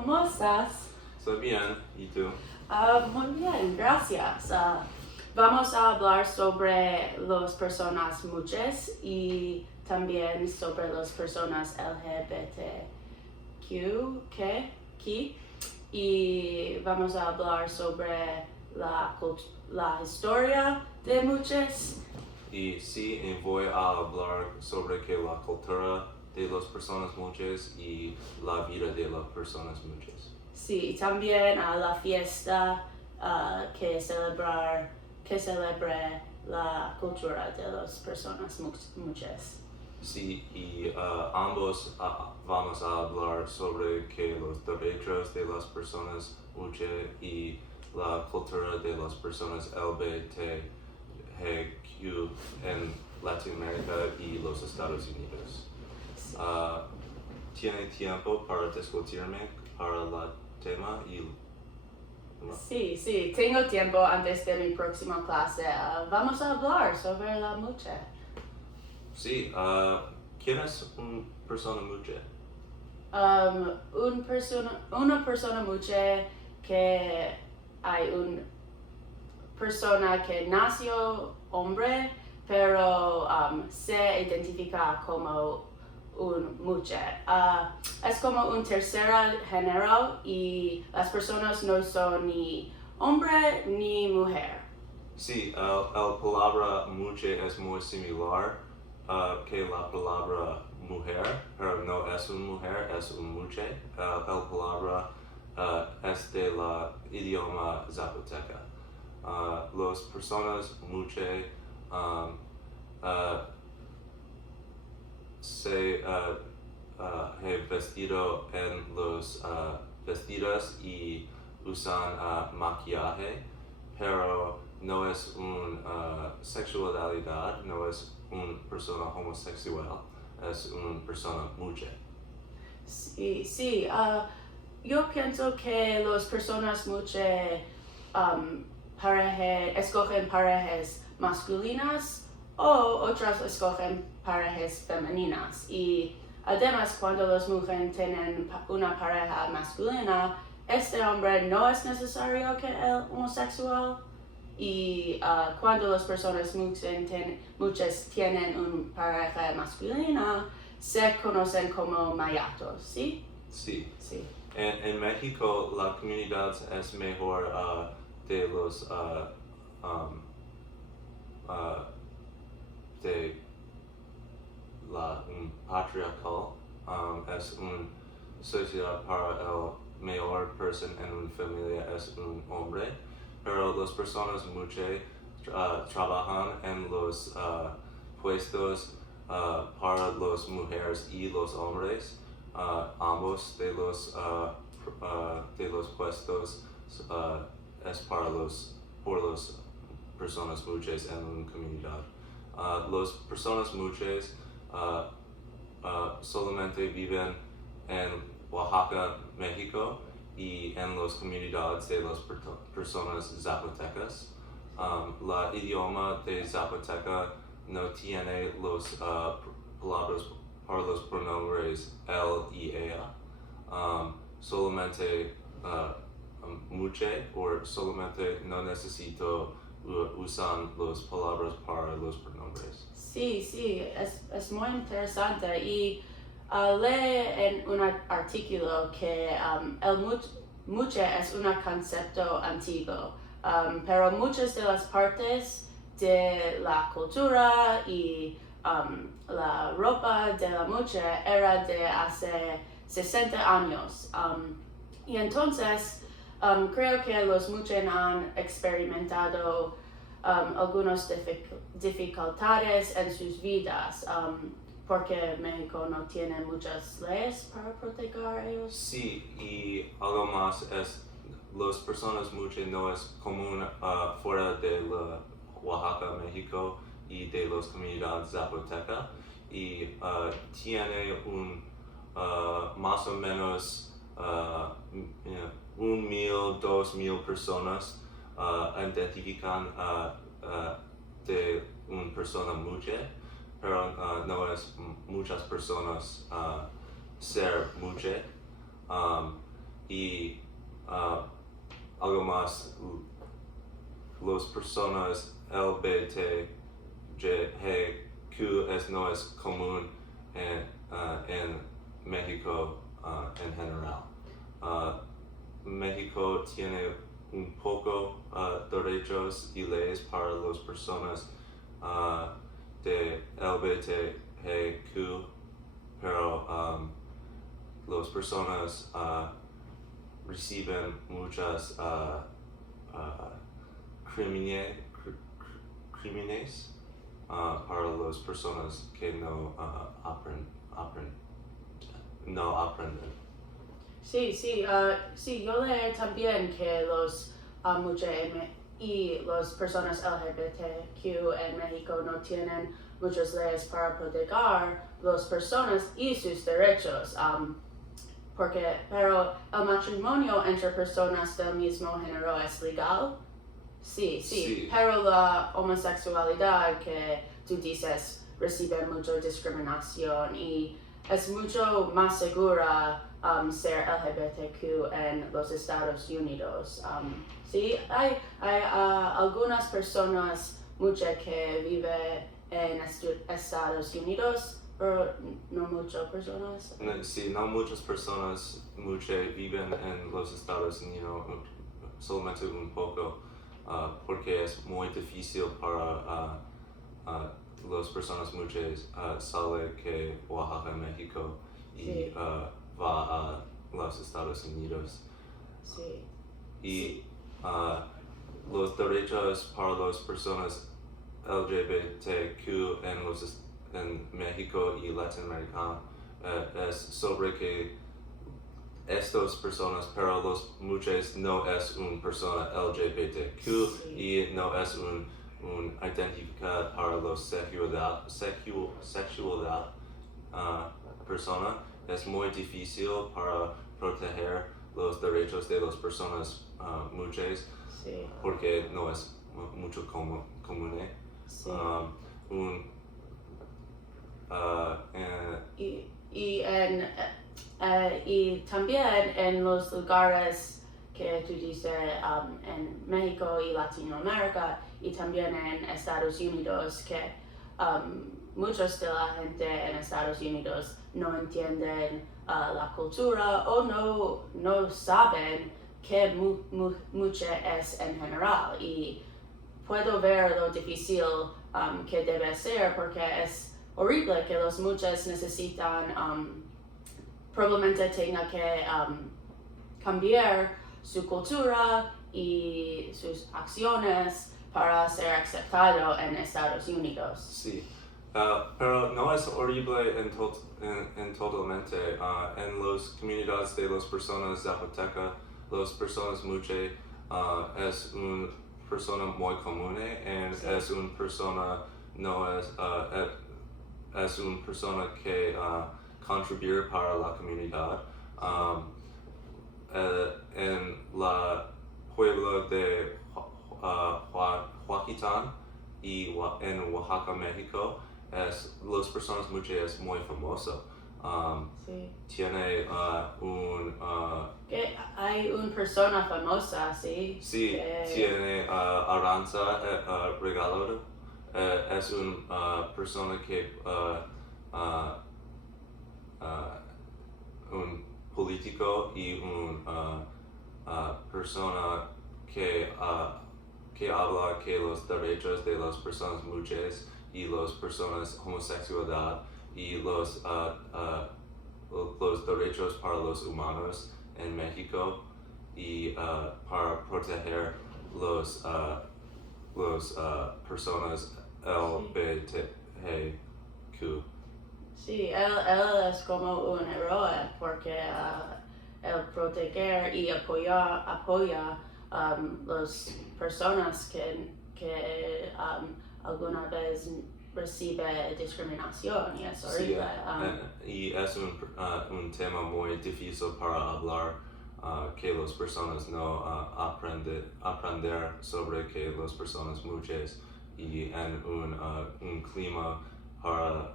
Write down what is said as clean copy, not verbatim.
¿cómo estás? Estoy bien, ¿y tú? Muy bien, gracias. Vamos a hablar sobre las personas MUXE y también sobre las personas LGBTQ, y vamos a hablar sobre la historia de MUXE. Y sí, voy a hablar sobre que la cultura de las personas muchas y la vida de las personas muchas. Sí, y también a la fiesta que celebra la cultura de las personas muchas. Sí, y ambos vamos a hablar sobre que los derechos de las personas muchas y la cultura de las personas LGBTQ en Latinoamérica y los Estados Unidos. Sí. ¿Tiene tiempo para discutirme para el tema? Sí, tengo tiempo antes de mi próxima clase. Vamos a hablar sobre la MUXE. Sí, ¿quién es una persona mucha? Una persona MUXE que hay una persona que nació hombre, pero se identifica como un MUXE. Es como un tercer género y las personas no son ni hombre ni mujer. Sí, la palabra mucha es muy similar que la palabra mujer, pero no es una mujer, es un mucha. La palabra es de la idioma zapoteca. Las personas mucha se vestido en los vestidos y usan maquillaje, pero no es una sexualidad, no es una persona homosexual, es una persona mucha. Sí, yo pienso que las personas MUXE escogen parejas masculinas o otras escogen parejas femeninas. Y además, cuando las mujeres tienen una pareja masculina, este hombre no es necesario que el homosexual. Y cuando las personas muchas tienen una pareja masculina, se conocen como mayatos, ¿sí? Sí. Sí. En México la comunidad es mejor de los de la patriarcal, es una sociedad para el mejor persona en una familia es un hombre, pero las personas muchas trabajan en los puestos para las mujeres y los hombres, ambos de los puestos es por las personas muchas en una comunidad. Las personas muchas solamente viven en Oaxaca, México, y en las comunidades de las personas zapotecas. La idioma de Zapoteca no tiene las palabras para los pronombres él y ella. Solamente muche o solamente no necesito usar las palabras para los pronombres. Sí, es muy interesante y leí en un artículo que el muche es un concepto antiguo, pero muchas de las partes de la cultura y la ropa de la muche era de hace 60 años. Y entonces creo que los muches han experimentado algunas dificultades en sus vidas, porque México no tiene muchas leyes para proteger a ellos. Sí, y algo más es, las personas muchas no es común fuera de la Oaxaca, México y de las comunidades zapoteca, y tiene un más o menos 1,000, 2,000 personas identifican de una persona mucha, pero no es muchas personas ser mucha. y algo más, las personas LGBTQ no es común en México en general. México tiene un poco derechos y leyes para las personas de LGBTQ, pero las personas reciben muchas crímenes para las personas que no aprenden. Sí, yo leí también que los MUXE y las personas LGBTQ en México no tienen muchas leyes para proteger las personas y sus derechos. Pero el matrimonio entre personas del mismo género es legal. Sí, pero la homosexualidad que tú dices recibe mucha discriminación y es mucho más segura ser LGBTQ en los Estados Unidos. Sí, hay algunas personas que viven en Estados Unidos, pero no muchas personas. Sí, no muchas personas viven en los Estados Unidos, solamente un poco, porque es muy difícil para las personas salir que Oaxaca, México y va a los Estados Unidos. Sí. Y los derechos para las personas LGBTQ en México y Latinoamérica es sobre que estas personas, pero los muchos no es una persona LGBTQ y no es un identificado para la sexualidad persona. Es muy difícil para proteger los derechos de las personas muchas porque no es mucho común. Sí. Y también en los lugares que tú dices en México y Latinoamérica y también en Estados Unidos que muchos de la gente en Estados Unidos no entienden la cultura o no saben qué MUXE es en general y puedo ver lo difícil que debe ser porque es horrible que los MUXEs necesitan probablemente tenga que cambiar su cultura y sus acciones para ser aceptado en Estados Unidos. Sí, pero no es horrible en totalmente. En las comunidades de las personas zapotecas, las personas muche es una persona muy común es una persona es una persona que contribuye para la comunidad. En la pueblo de Huaquitán y en Oaxaca, México, las personas muchas es muy famoso. Tiene hay una persona famosa, sí. Sí, tiene Aranza Regalado. Es una persona que un político y una persona que habla que los derechos de las personas mujeres y las personas homosexualidad y los derechos para los humanos en México y para proteger los personas LGBTQ. Sí, él es como un héroe porque él proteger y apoya las personas que alguna vez recibe discriminación y es horrible. Y es un tema muy difícil para hablar que las personas no aprender sobre que las personas muchas y en un clima para